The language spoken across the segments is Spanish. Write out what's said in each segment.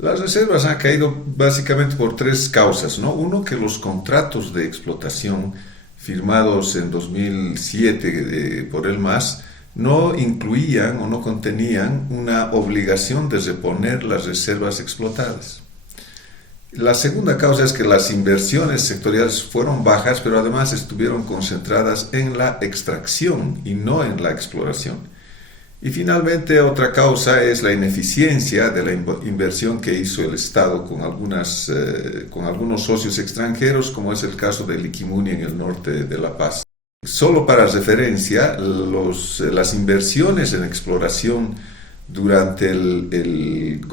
Las reservas han caído básicamente por tres causas, ¿no? Uno, que los contratos de explotación firmados en 2007 por el MAS no incluían o no contenían una obligación de reponer las reservas explotadas. La segunda causa es que las inversiones sectoriales fueron bajas, pero además estuvieron concentradas en la extracción y no en la exploración. Y finalmente, otra causa es la ineficiencia de la inversión que hizo el Estado con algunos socios extranjeros, como es el caso de Liquimuni en el norte de La Paz. Solo para referencia, las inversiones en exploración durante los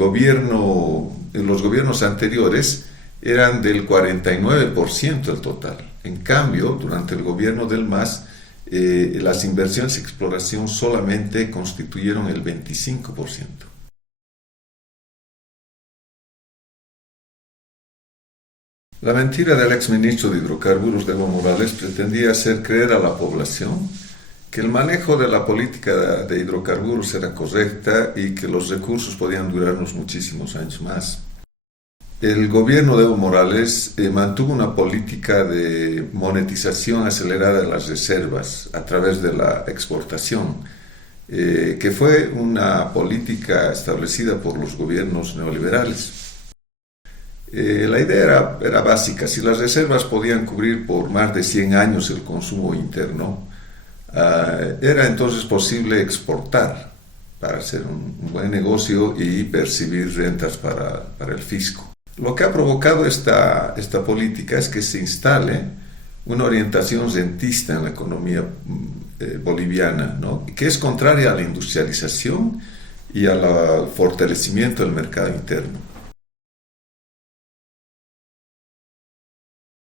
gobiernos anteriores eran del 49% del total. En cambio, durante el gobierno del MAS, las inversiones en exploración solamente constituyeron el 25%. La mentira del exministro de Hidrocarburos de Evo Morales pretendía hacer creer a la población que el manejo de la política de hidrocarburos era correcta y que los recursos podían durarnos muchísimos años más. El gobierno de Evo Morales mantuvo una política de monetización acelerada de las reservas a través de la exportación, que fue una política establecida por los gobiernos neoliberales. La idea era básica: si las reservas podían cubrir por más de 100 años el consumo interno, era entonces posible exportar para hacer un buen negocio y percibir rentas para el fisco. Lo que ha provocado esta política es que se instale una orientación rentista en la economía boliviana, ¿no? Que es contraria a la industrialización y al fortalecimiento del mercado interno.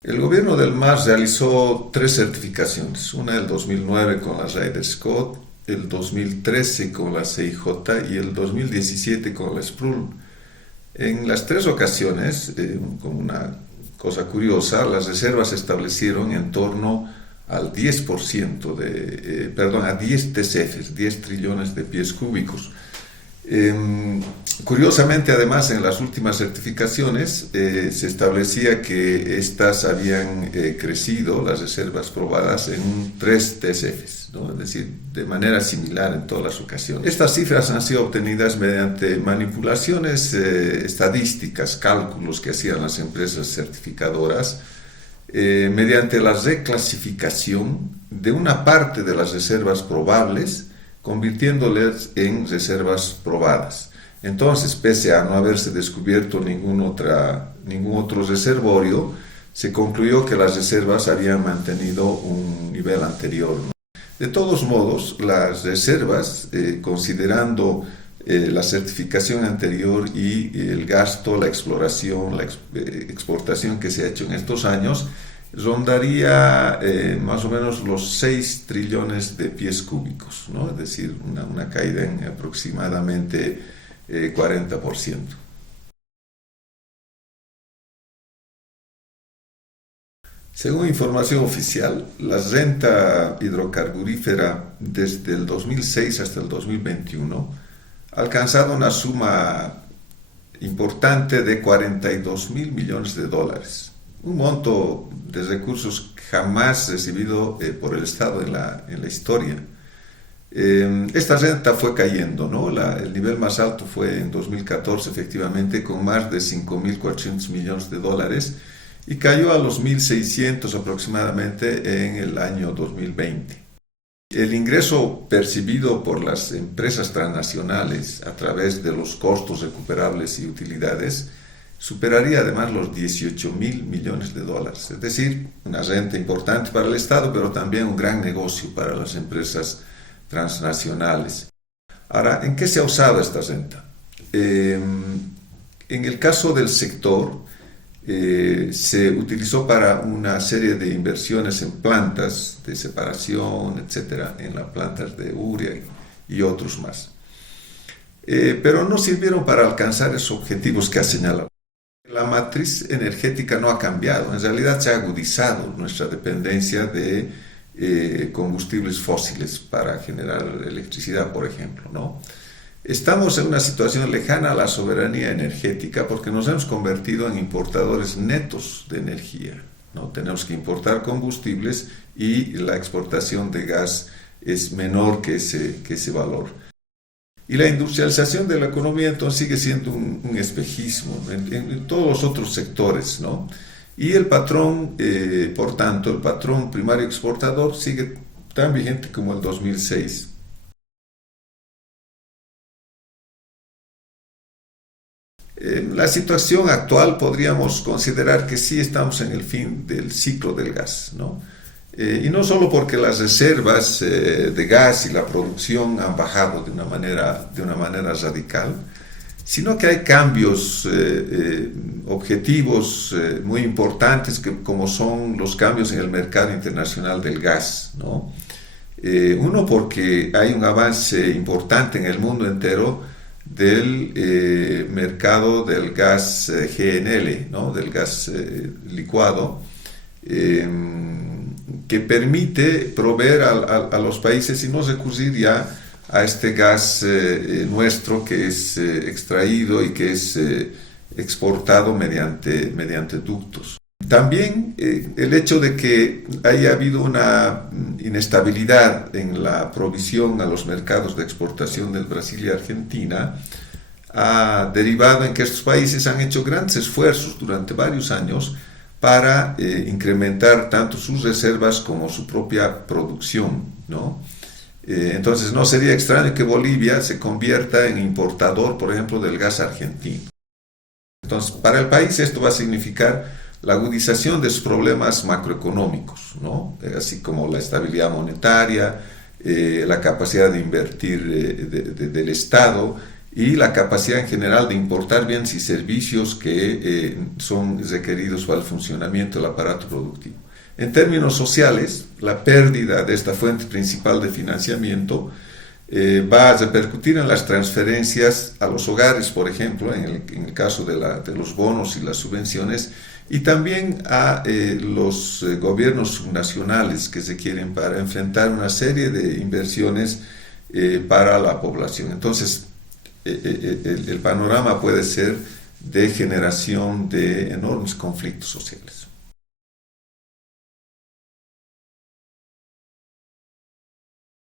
El gobierno del MAS realizó 3 certificaciones, una el 2009 con la Ryder Scott, el 2013 con la CIJ y el 2017 con la SPRUL. En las 3 ocasiones, como una cosa curiosa, las reservas se establecieron en torno al 10% a 10 TCFs, 10 trillones de pies cúbicos. Curiosamente, además, en las últimas certificaciones se establecía que estas habían crecido, las reservas probadas, en 3 TCFs, ¿no? Es decir, de manera similar en todas las ocasiones. Estas cifras han sido obtenidas mediante manipulaciones estadísticas, cálculos que hacían las empresas certificadoras, mediante la reclasificación de una parte de las reservas probables, convirtiéndolas en reservas probadas. Entonces, pese a no haberse descubierto ningún otro reservorio, se concluyó que las reservas habían mantenido un nivel anterior, ¿no? De todos modos, las reservas, considerando la certificación anterior y el gasto, la exploración, la exportación que se ha hecho en estos años, rondaría más o menos los 6 trillones de pies cúbicos, ¿no? Es decir, una caída en aproximadamente 40%. Según información oficial, la renta hidrocarburífera desde el 2006 hasta el 2021 ha alcanzado una suma importante de 42 mil millones de dólares, un monto de recursos jamás recibido por el Estado en la historia. Esta renta fue cayendo, ¿no? El nivel más alto fue en 2014, efectivamente, con más de 5.400 millones de dólares, y cayó a los 1.600 aproximadamente en el año 2020. El ingreso percibido por las empresas transnacionales a través de los costos recuperables y utilidades superaría además los 18.000 millones de dólares, es decir, una renta importante para el Estado, pero también un gran negocio para las empresas transnacionales. Ahora, ¿en qué se ha usado esta renta? En el caso del sector, se utilizó para una serie de inversiones en plantas de separación, etcétera, en las plantas de urea y otros más. Pero no sirvieron para alcanzar esos objetivos que ha señalado. La matriz energética no ha cambiado, en realidad se ha agudizado nuestra dependencia de combustibles fósiles para generar electricidad, por ejemplo, ¿no? estamos en una situación lejana a la soberanía energética porque nos hemos convertido en importadores netos de energía, ¿no? Tenemos que importar combustibles y la exportación de gas es menor que ese valor. Y la industrialización de la economía entonces sigue siendo un espejismo en todos los otros sectores, ¿no? Y el patrón, por tanto, el patrón primario exportador sigue tan vigente como el 2006. En la situación actual podríamos considerar que sí estamos en el fin del ciclo del gas, ¿no? Y no solo porque las reservas de gas y la producción han bajado de una manera radical, sino que hay cambios objetivos muy importantes como son los cambios en el mercado internacional del gas, ¿no? Uno porque hay un avance importante en el mundo entero del mercado del gas GNL, ¿no? Del gas licuado, que permite proveer a los países y no recurrir ya a este gas nuestro que es extraído y que es exportado mediante ductos. También el hecho de que haya habido una inestabilidad en la provisión a los mercados de exportación de Brasil y Argentina ha derivado en que estos países han hecho grandes esfuerzos durante varios años para incrementar tanto sus reservas como su propia producción, ¿no? Entonces no sería extraño que Bolivia se convierta en importador, por ejemplo, del gas argentino. Entonces, para el país esto va a significar la agudización de sus problemas macroeconómicos, ¿no? Así como la estabilidad monetaria, la capacidad de invertir del Estado y la capacidad en general de importar bienes y servicios que son requeridos para el funcionamiento del aparato productivo. En términos sociales, la pérdida de esta fuente principal de financiamiento va a repercutir en las transferencias a los hogares, por ejemplo, en el caso de los bonos y las subvenciones, y también a los gobiernos subnacionales que se quieren para enfrentar una serie de inversiones para la población. Entonces, el panorama puede ser de generación de enormes conflictos sociales.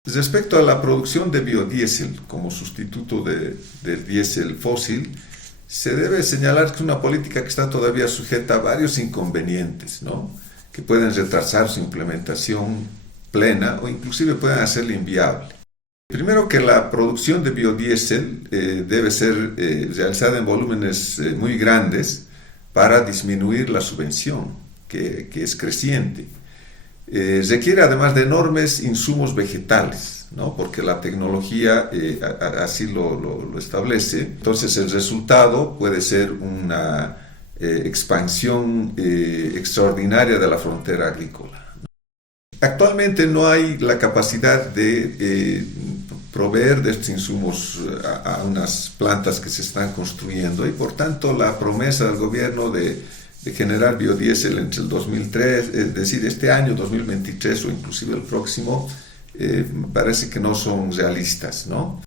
Respecto a la producción de biodiesel como sustituto del diésel fósil, se debe señalar que es una política que está todavía sujeta a varios inconvenientes, ¿no? Que pueden retrasar su implementación plena o inclusive pueden hacerla inviable. Primero que la producción de biodiesel debe ser realizada en volúmenes muy grandes para disminuir la subvención, que es creciente. Requiere además de enormes insumos vegetales, ¿no? Porque la tecnología así lo establece. Entonces el resultado puede ser una expansión extraordinaria de la frontera agrícola. Actualmente no hay la capacidad de proveer de estos insumos a unas plantas que se están construyendo y por tanto la promesa del gobierno de generar biodiesel entre el 2003, es decir, este año 2023 o inclusive el próximo, parece que no son realistas, ¿no?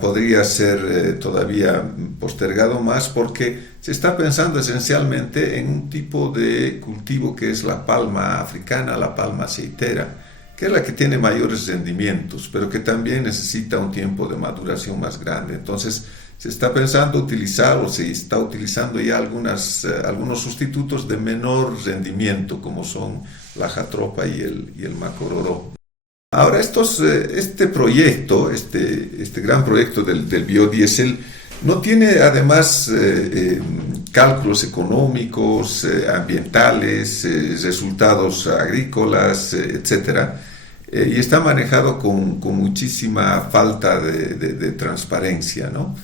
Podría ser todavía postergado más porque se está pensando esencialmente en un tipo de cultivo que es la palma africana, la palma aceitera, que es la que tiene mayores rendimientos, pero que también necesita un tiempo de maduración más grande. Entonces, se está pensando utilizar o se está utilizando ya algunos sustitutos de menor rendimiento, como son la jatropa y el macororó. Ahora, este proyecto, este gran proyecto del biodiesel, no tiene además cálculos económicos, ambientales, resultados agrícolas, etcétera, y está manejado con muchísima falta de transparencia, ¿no?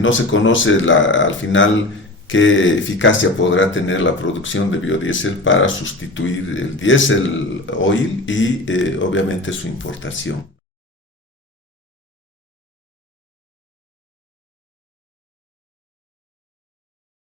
No se conoce al final qué eficacia podrá tener la producción de biodiesel para sustituir el diésel oil y obviamente su importación.